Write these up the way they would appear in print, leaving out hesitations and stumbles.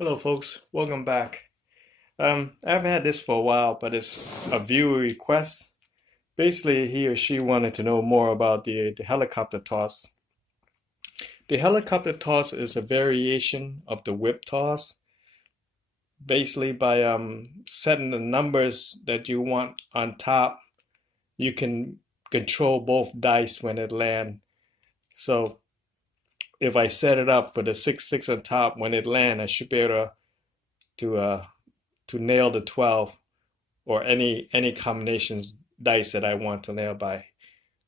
Hello, folks. Welcome back. I haven't had this for a while, but it's a viewer request. Basically, he or she wanted to know more about the helicopter toss. The helicopter toss is a variation of the whip toss. Basically, by setting the numbers that you want on top, you can control both dice when it land. So if I set it up for the 6 6 on top, when it land, I should be able to nail the 12 or any combinations dice that I want to nail by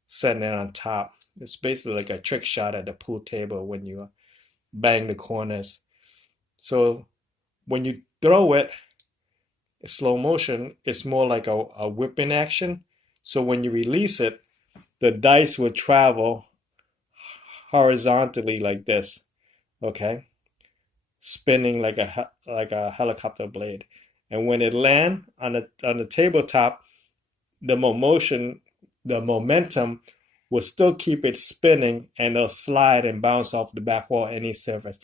setting it on top. It's basically like a trick shot at the pool table when you bang the corners. So when you throw it, slow motion, it's more like a whipping action. So when you release it, the dice will travel horizontally like this, okay, spinning like a helicopter blade. And when it land on the tabletop, the motion, the momentum will still keep it spinning and it'll slide and bounce off the back wall any surface,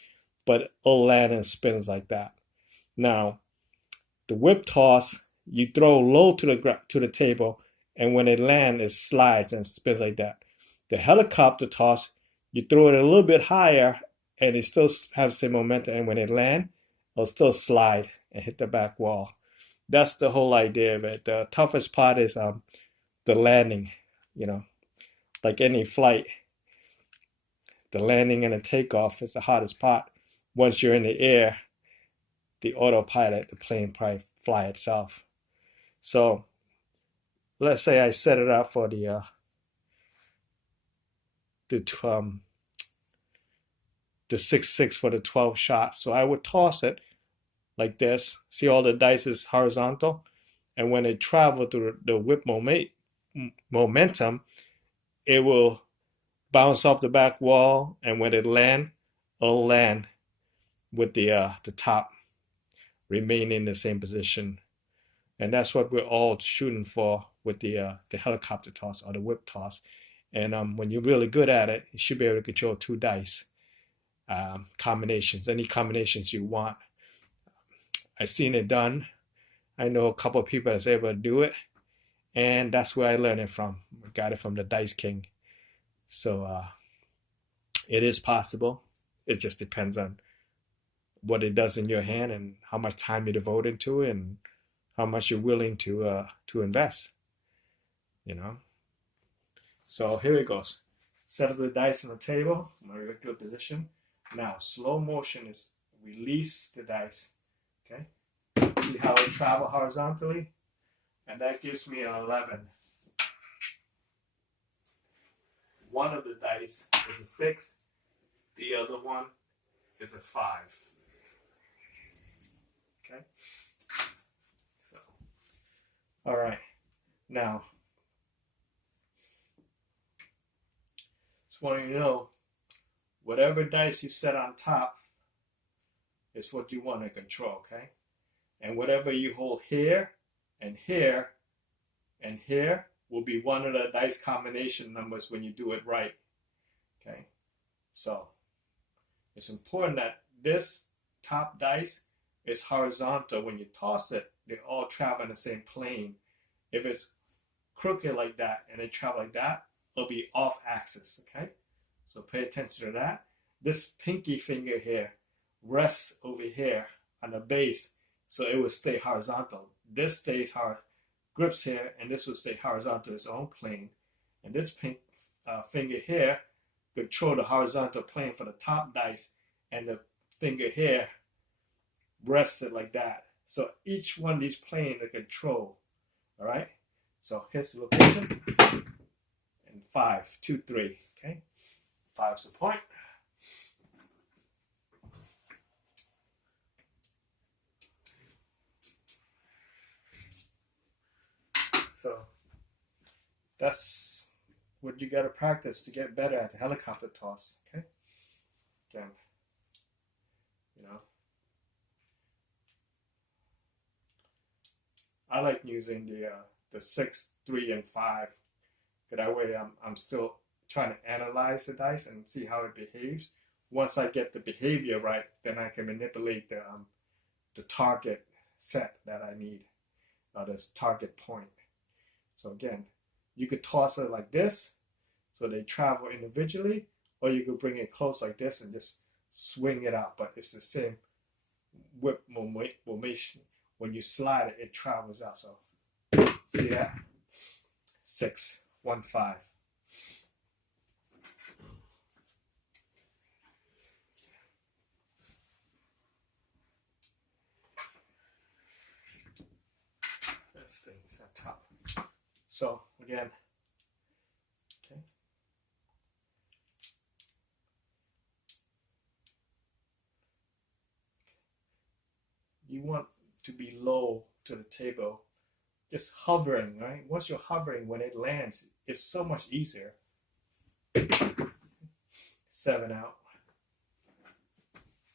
but it'll land and spins like that. Now, the whip toss, you throw low to the table, and when it lands, it slides and spins like that. The helicopter toss, you throw it a little bit higher, and it still has the same momentum, and when it lands, it'll still slide and hit the back wall. That's the whole idea of it. The toughest part is the landing, you know, like any flight, the landing and the takeoff is the hardest part. Once you're in the air, the autopilot, the plane probably fly itself. So let's say I set it up for the um the 6 6 for the 12 shot. So I would toss it like this. See, all the dice is horizontal, and when it travel through the whip momentum, it will bounce off the back wall, and when it'll land with the top remaining in the same position, and that's what we're all shooting for with the helicopter toss or the whip toss. And when you're really good at it, you should be able to control two dice combinations, any combinations you want. I've seen it done. I know a couple of people that's able to do it, and that's where I learned it from. I got it from the Dice King. So it is possible. It just depends on what it does in your hand and how much time you devote into it and how much you're willing to invest. You know. So here it goes. Set up the dice on the table, my regular position. Now slow motion is release the dice. Okay. See how it travel horizontally, and that gives me an 11. One of the dice is a 6. The other one is a 5. Okay. So, all right. Now, just want you to know, whatever dice you set on top is what you want to control. Okay. And whatever you hold here and here and here will be one of the dice combination numbers when you do it right. Okay. So it's important that this top dice is horizontal. When you toss it, they all travel in the same plane. If it's crooked like that and they travel like that, it'll be off axis. Okay. So pay attention to that. This pinky finger here rests over here on the base, so it will stay horizontal. This stays hard, grips here, and this will stay horizontal its own plane. And this pink finger here control the horizontal plane for the top dice, and the finger here rests it like that. So each one of these planes are control. All right. So here's the location. And 5, 2, 3. Okay. 5's the point. So that's what you got to practice to get better at the helicopter toss. Okay. Again, you know, I like using the 6, 3, and 5. That way, I'm still trying to analyze the dice and see how it behaves. Once I get the behavior right, then I can manipulate the target set that I need, or this target point. So again, you could toss it like this, so they travel individually, or you could bring it close like this and just swing it out. But it's the same whip motion. When you slide it, it travels out. So see that? 6, 1, 5. This thing is at top. So again, okay. You want to be low to the table, just hovering, right? Once you're hovering, when it lands, it's so much easier. 7 out.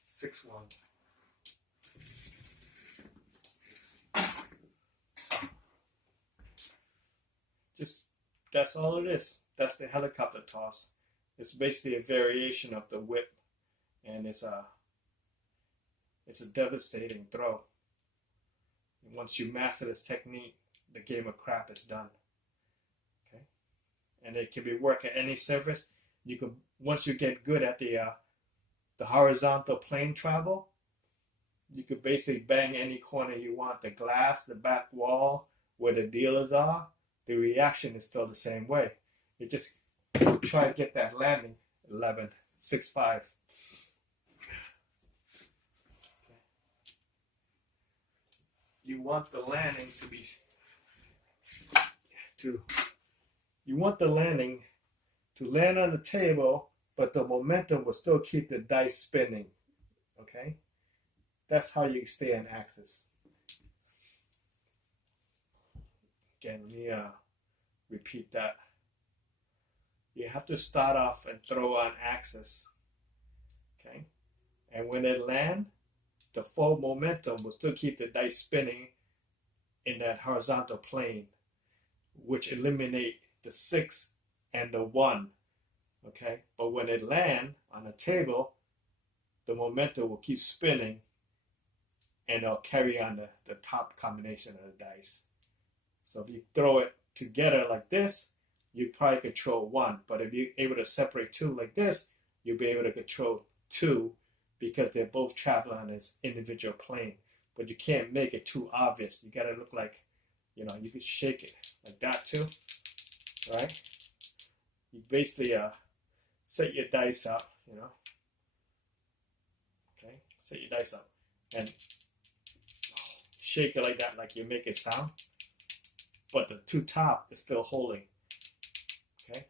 6, 1. Just, that's all it is. That's the helicopter toss. It's basically a variation of the whip, and it's a devastating throw. And once you master this technique, the game of crap is done. Okay, and it can be worked at any surface. You can, once you get good at the horizontal plane travel, you could basically bang any corner you want. The glass, the back wall, where the dealers are, the reaction is still the same way. You just try to get that landing. 11, 6, 5. Okay. You want the landing to be you want the landing to land on the table, but the momentum will still keep the dice spinning. Okay? That's how you stay on axis. Again, let me repeat that. You have to start off and throw on axis. Okay? And when it lands, the full momentum will still keep the dice spinning in that horizontal plane, which eliminate the 6 and the 1. Okay? But when it lands on the table, the momentum will keep spinning, and it'll carry on the top combination of the dice. So if you throw it together like this, you'd probably control 1. But if you're able to separate 2 like this, you'll be able to control 2, because they're both traveling on this individual plane. But you can't make it too obvious. You gotta look like, you know, you could shake it like that too, right? You basically set your dice up, you know. Okay, set your dice up and shake it like that, like you make it sound. But the 2 top is still holding. Okay,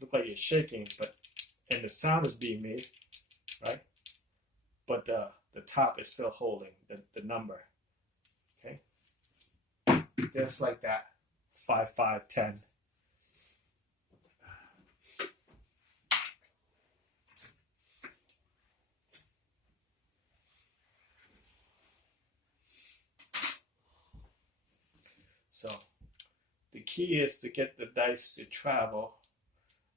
look like you're shaking, but and the sound is being made, right? But the top is still holding the number. Okay, just like that. 5, 5, 10. So the key is to get the dice to travel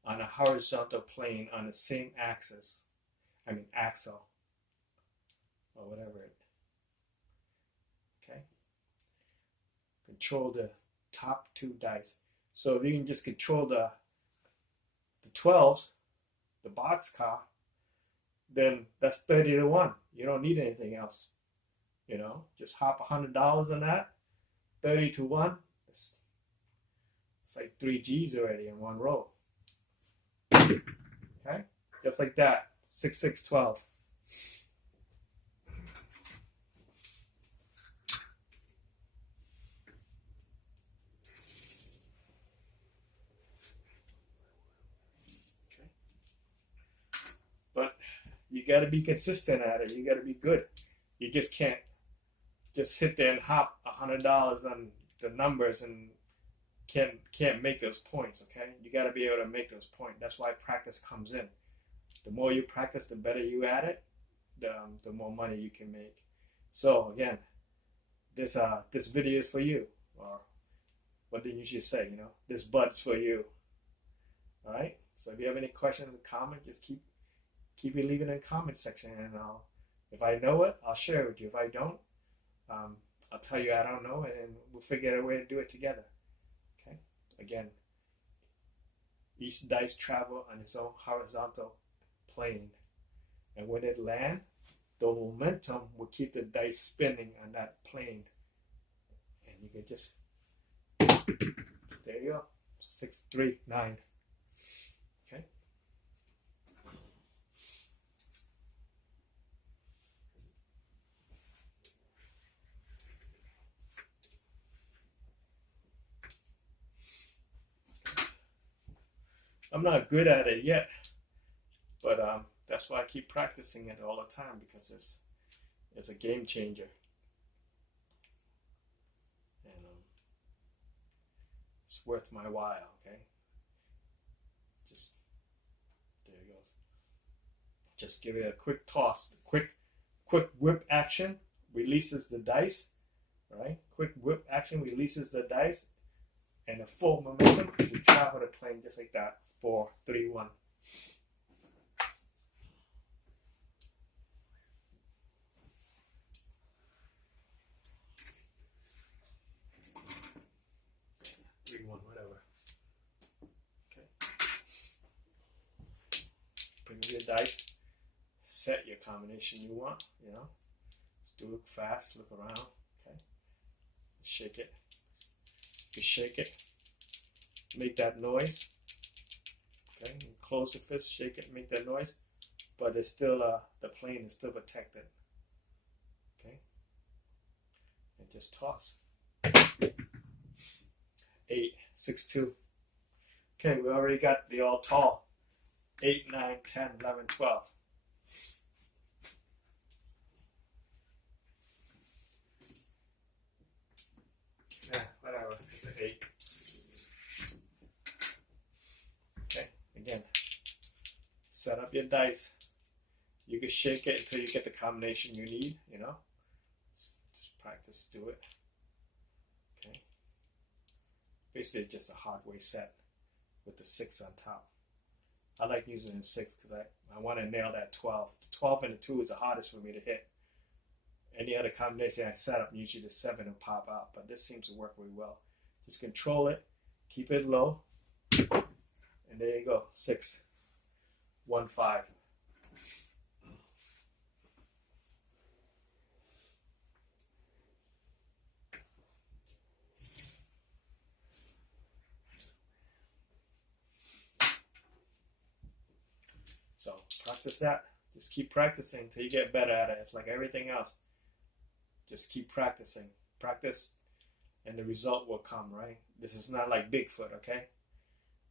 on a horizontal plane on the same axis. I mean axle, or whatever it. Okay. Control the top 2 dice. So if you can just control the 12s, the boxcar, then that's 30 to 1. You don't need anything else. You know, just hop $100 on that. 30 to 1. It's like 3 G's already in one row. Okay, just like that. 6, 6, 12. Okay, but you got to be consistent at it. You got to be good. You just can't just sit there and hop $100 on the numbers and can't make those points. Okay, you got to be able to make those points. That's why practice comes in. The more you practice, the better you at it, the more money you can make. So again, this video is for you, or what did you just say? You know, this bud's for you. All right. So if you have any questions or comments, just keep it leaving in the comment section, and I'll If I know it, I'll share it with you. If I don't, I'll tell you I don't know, and we'll figure out a way to do it together. Okay. Again, each dice travel on its own horizontal plane, and when it lands, the momentum will keep the dice spinning on that plane, and you can just, there you go, 6, 3, 9. Okay. I'm not good at it yet, but that's why I keep practicing it all the time, because it's a game changer, and it's worth my while. Okay, just there it goes. Just give it a quick toss, quick whip action releases the dice, right? Quick whip action releases the dice, and a full momentum to travel the plane just like that. 4, 3, 1. Whatever. Okay. Bring your dice. Set your combination you want. You know. Just do it fast. Look around. Okay. Shake it. You shake it. Make that noise. Okay. And close your fist. Shake it. Make that noise. But it's still the plane is still protected. Okay. And just toss. 8, 6, 2. Okay, we already got the all tall. 8, 9, 10, 11, 12. Yeah, whatever. It's an 8. Okay, again. Set up your dice. You can shake it until you get the combination you need, you know. Just practice, do it. Okay. Basically, it's just a hardware set with the 6 on top. I like using the 6 because I want to nail that 12. The 12 and the 2 is the hardest for me to hit. Any other combination I set up, usually the 7 will pop out, but this seems to work really well. Just control it, keep it low, and there you go. 6, 1, 5. So practice that. Just keep practicing until you get better at it. It's like everything else. Just keep practicing. Practice and the result will come, right? This is not like Bigfoot, okay?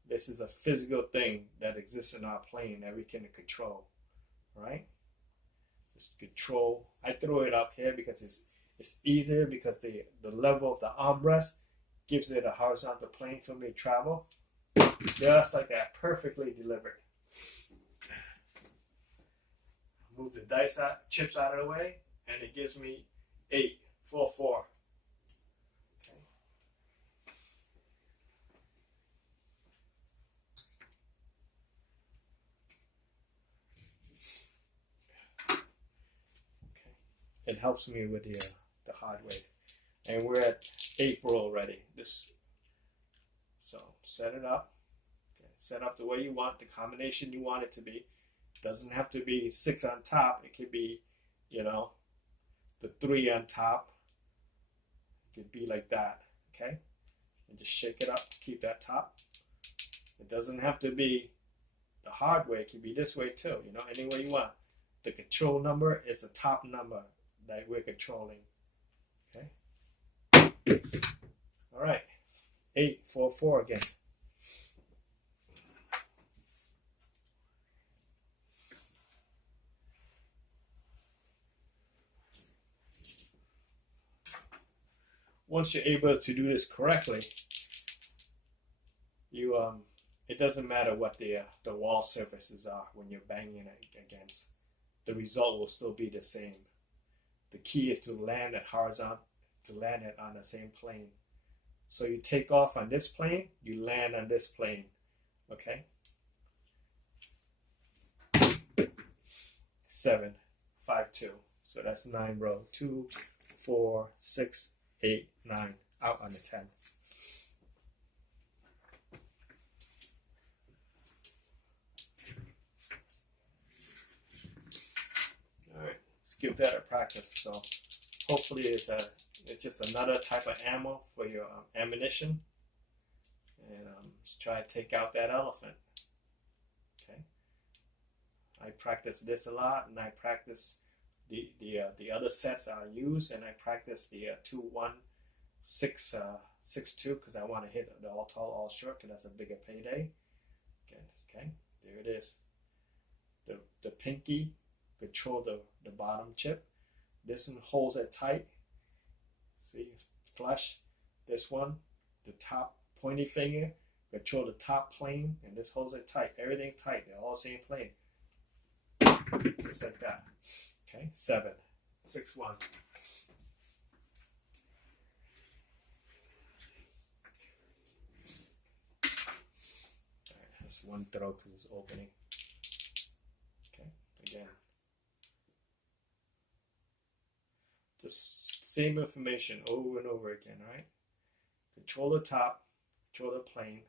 This is a physical thing that exists in our plane that we can control, right? Just control. I throw it up here because it's easier, because the level of the armrest gives it a horizontal plane for me to travel. Just like that, perfectly delivered. Move the dice out, chips out of the way, and it gives me 8, 4, 4. Okay. Okay. It helps me with the hard way, and we're at 8th roll already. So set it up. Okay. Set up the way you want, the combination you want it to be. Doesn't have to be 6 on top. It could be, you know, the 3 on top. It could be like that, okay? And just shake it up, keep that top. It doesn't have to be the hard way. It can be this way too, you know, any way you want. The control number is the top number that we're controlling, okay? All right, 8, 4, 4 again. Once you're able to do this correctly, you it doesn't matter what the wall surfaces are when you're banging it against. The result will still be the same. The key is to land it horizontal, to land it on the same plane. So you take off on this plane, you land on this plane, okay? 7, 5, 2. So that's 9 row. 2, 4, 6, 8, 9. Out on the 10. All right, let's give that a practice. So hopefully it's just another type of ammo for your ammunition. And let's try to take out that elephant. Okay. I practice this a lot, and I practice the other sets I use, and I practice the 2, 1, 6, 6, 2 because I want to hit the all tall, all short because that's a bigger payday. Okay, there it is. The pinky control the bottom chip. This one holds it tight. See, flush. This one, the top pointy finger, control the top plane, and this holds it tight. Everything's tight. They're all same plane. Just like that. Okay, 7, 6, 1. All right, that's one throw because it's opening. Okay, again. Just same information over and over again, right? Control the top, control the plane.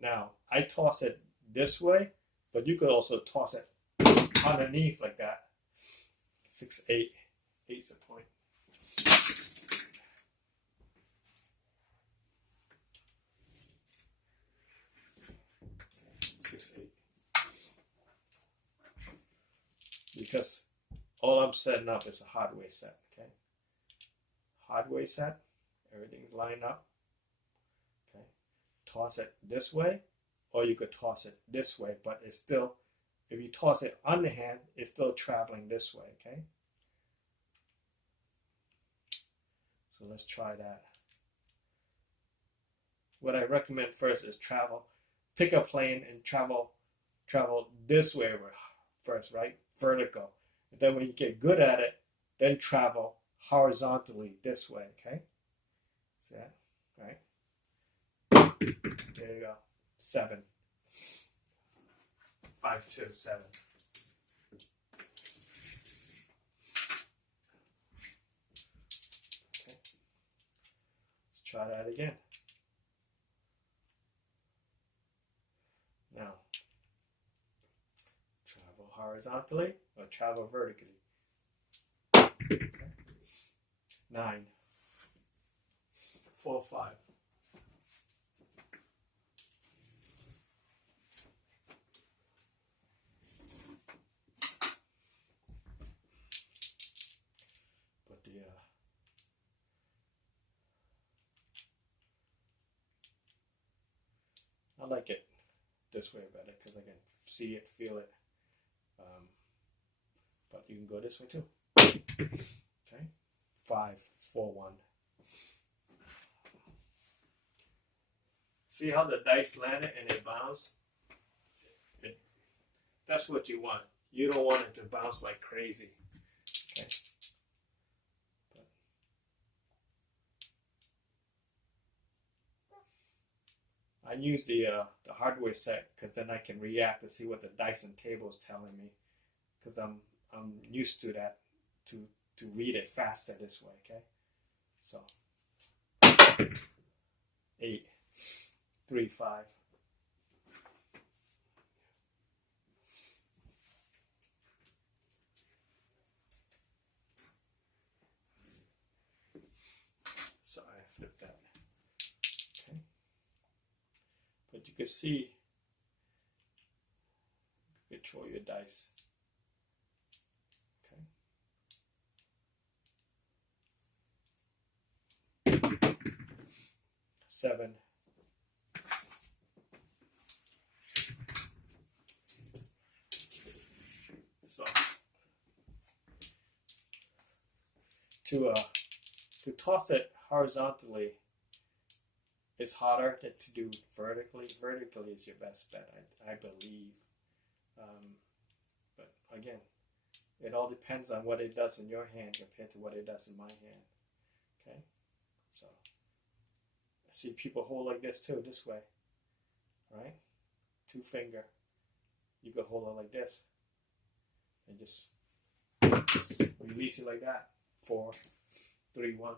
Now, I toss it this way, but you could also toss it underneath like that. 6, 8. 8's a point. 6, 8. Because all I'm setting up is a hardware set, okay? Hardware set, everything's lined up. Okay. Toss it this way, or you could toss it this way, but it's still, if you toss it underhand, it's still traveling this way, okay? So let's try that. What I recommend first is pick a plane and travel this way first, right? Vertical. And then when you get good at it, then travel horizontally this way, okay? See that? Right? There you go. 7. 5, 2, 7. Okay. Let's try that again. Now, travel horizontally or travel vertically. Okay. 9, 4, 5. But I like it this way better because I can see it, feel it. But you can go this way too. Okay. 5, 4, 1. See how the dice landed and it bounced? That's what you want. You don't want it to bounce like crazy. Okay. I use the hardware set because then I can react to see what the dice and table is telling me, because I'm used to that to read it faster this way. Okay, so 8, 3, 5. So I flip that. Okay, but you can see, control your dice. 7. So to toss it horizontally is harder than to do vertically. Vertically is your best bet, I believe. But again, it all depends on what it does in your hand compared to what it does in my hand. Okay, so I see people hold like this too, this way, right? 2 finger. You could hold it like this, and just release it like that. 4, 3, 1.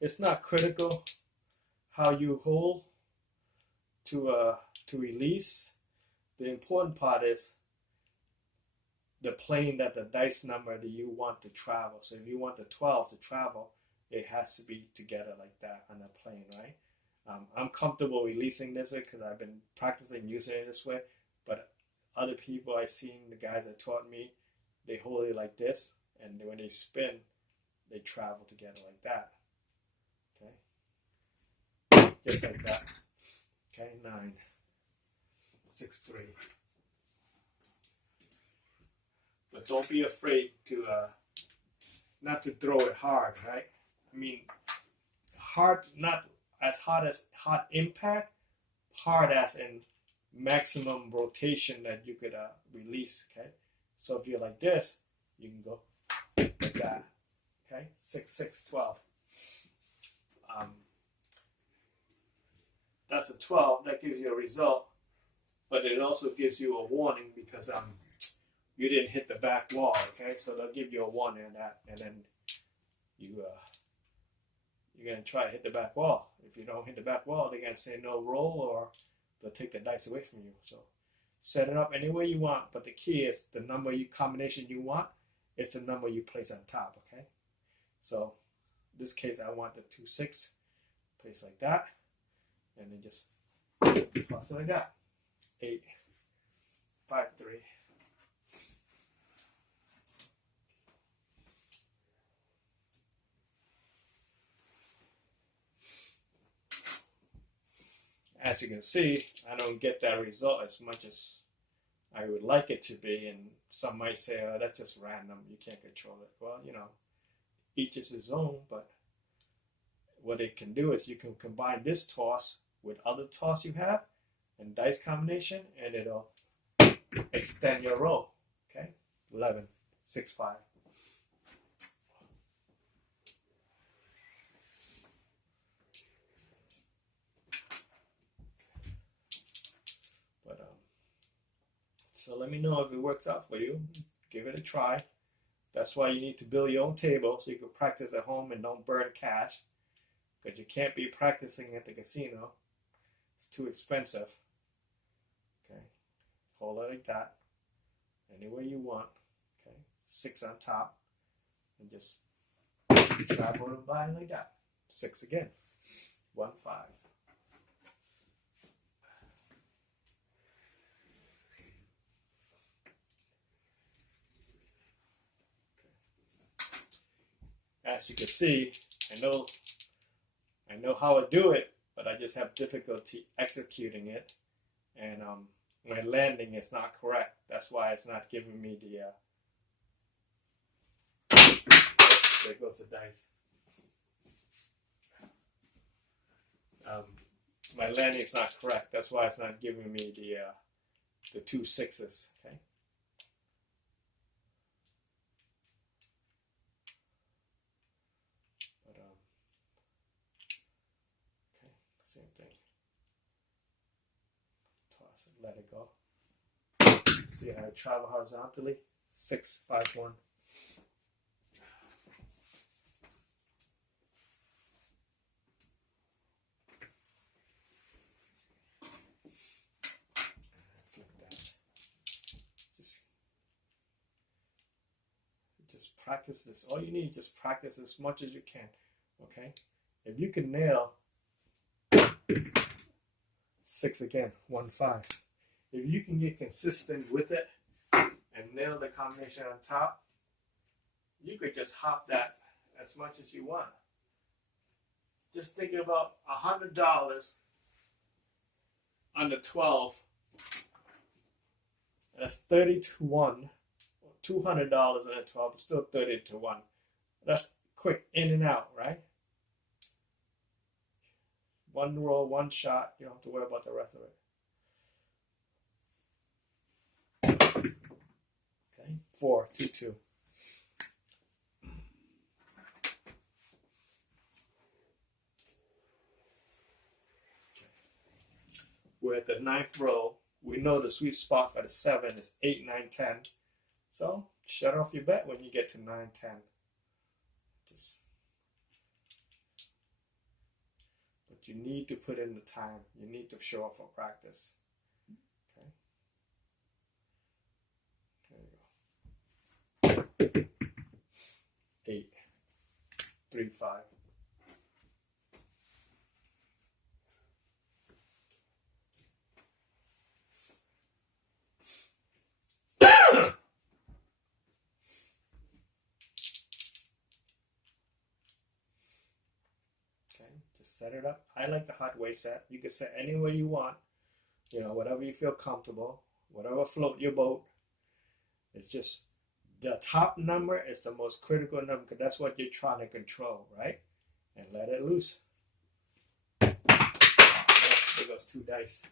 It's not critical how you hold to release. The important part is the plane that the dice number that you want to travel. So if you want the 12 to travel, it has to be together like that on a plane, right? I'm comfortable releasing this way because I've been practicing using it this way. But other people I've seen, the guys that taught me, they hold it like this, and when they spin, they travel together like that. Okay, just like that. Okay, 9, 6, 3. But don't be afraid to not to throw it hard, right? I mean, hard, not as hard as hard impact, hard as in maximum rotation that you could release. Okay, so if you're like this, you can go like that. Okay, 6, 6, 12. That's a 12. That gives you a result, but it also gives you a warning because you didn't hit the back wall. Okay, so they'll give you a warning on that, and then you're gonna try to hit the back wall. If you don't hit the back wall, they're gonna say no roll, or they'll take the dice away from you. So set it up any way you want, but the key is the number combination you want. It's the number you place on top. Okay, so in this case, I want the 2, 6 place like that, and then just toss it like that. 8, 5, 3. As you can see, I don't get that result as much as I would like it to be, and some might say, oh, that's just random, you can't control it. Well, each is his own, but what it can do is you can combine this toss with other toss you have and dice combination, and it'll extend your roll. Okay, 11, 6, 5. So let me know if it works out for you. Give it a try. That's why you need to build your own table so you can practice at home and don't burn cash, because you can't be practicing at the casino. It's too expensive. Okay, hold it like that, any way you want. Okay, 6 on top, and just travel it by like that. 6 again. 1, 5. As you can see, I know how I do it, but I just have difficulty executing it, and my landing is not correct. That's why it's not giving me the. There goes the dice. My landing is not correct. That's why it's not giving me the 2 6s. Okay. Same thing. Toss it, let it go. See how I travel horizontally? 6, 5, 1. Flip that. Just practice this. All you need is just practice as much as you can. Okay? If you can nail 6 again, 1, 5. If you can get consistent with it and nail the combination on top, you could just hop that as much as you want. Just think about $100 on the 12. That's 30 to 1. $200 on the 12, still 30 to 1. That's quick in and out, right? One roll, one shot. You don't have to worry about the rest of it. Okay, 4, 2, 2. We're at the 9th row. We know the sweet spot for the 7 is 8, 9, 10. So shut off your bet when you get to 9, 10. But you need to put in the time. You need to show up for practice. Okay. There you go. 8, 3, 5. Set it up. I like the hot way set. You can set anywhere you want, whatever you feel comfortable, whatever float your boat. It's just the top number is the most critical number because that's what you're trying to control, right? And let it loose. There goes 2 dice.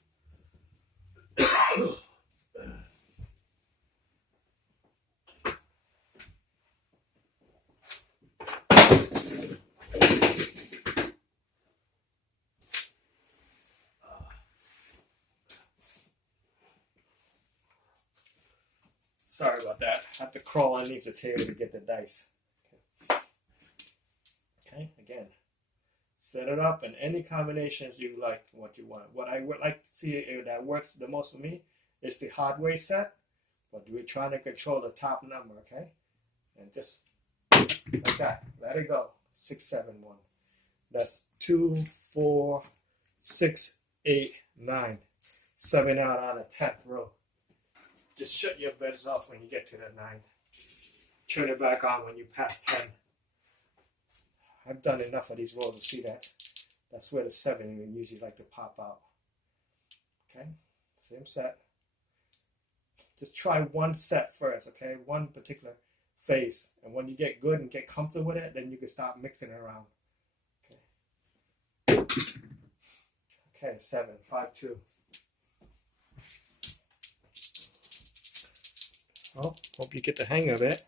Sorry about that. I have to crawl underneath the table to get the dice. Okay, again, set it up in any combinations you like, what you want. What I would like to see that works the most for me is the hard way set, but we're trying to control the top number, okay? And just like that, let it go. 6, 7, 1. That's 2, 4, 6, 8, 9. 7 out on the 10th row. Just shut your bets off when you get to the 9. Turn it back on when you pass 10. I've done enough of these rolls to see that. That's where the 7 we usually like to pop out. Okay, same set. Just try one set first, okay? One particular phase. And when you get good and get comfortable with it, then you can start mixing it around. Okay. Okay, 7, 5, 2. Oh, hope you get the hang of it.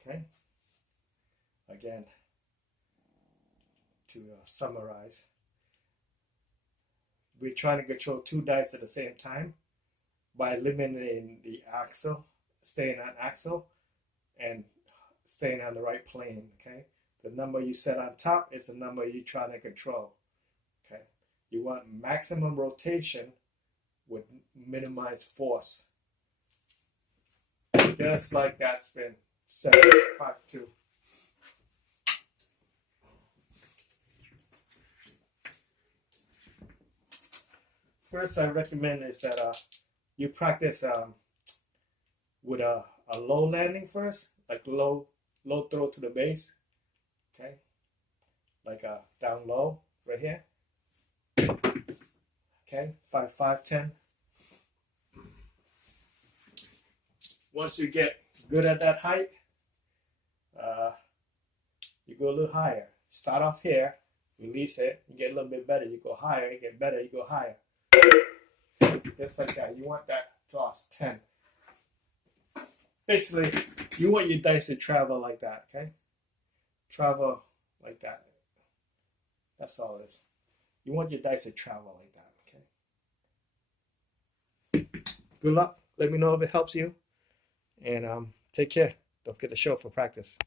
Okay. Again, to summarize, we're trying to control 2 dice at the same time by eliminating the axle, staying on axle, and staying on the right plane. Okay. The number you set on top is the number you're trying to control. Okay. You want maximum rotation with minimized force. Just like that spin. 7, 5, 2. First, I recommend is that you practice with a low landing first, like low throw to the base. Okay, like down low right here. Okay, 5, 5, 10. Once you get good at that height, you go a little higher. Start off here, release it, you get a little bit better, you go higher, you get better, you go higher. Just like that. You want that toss 10. Basically, you want your dice to travel like that, okay? Travel like that. That's all it is. You want your dice to travel like that, okay? Good luck. Let me know if it helps you. And take care. Don't forget to show up for practice.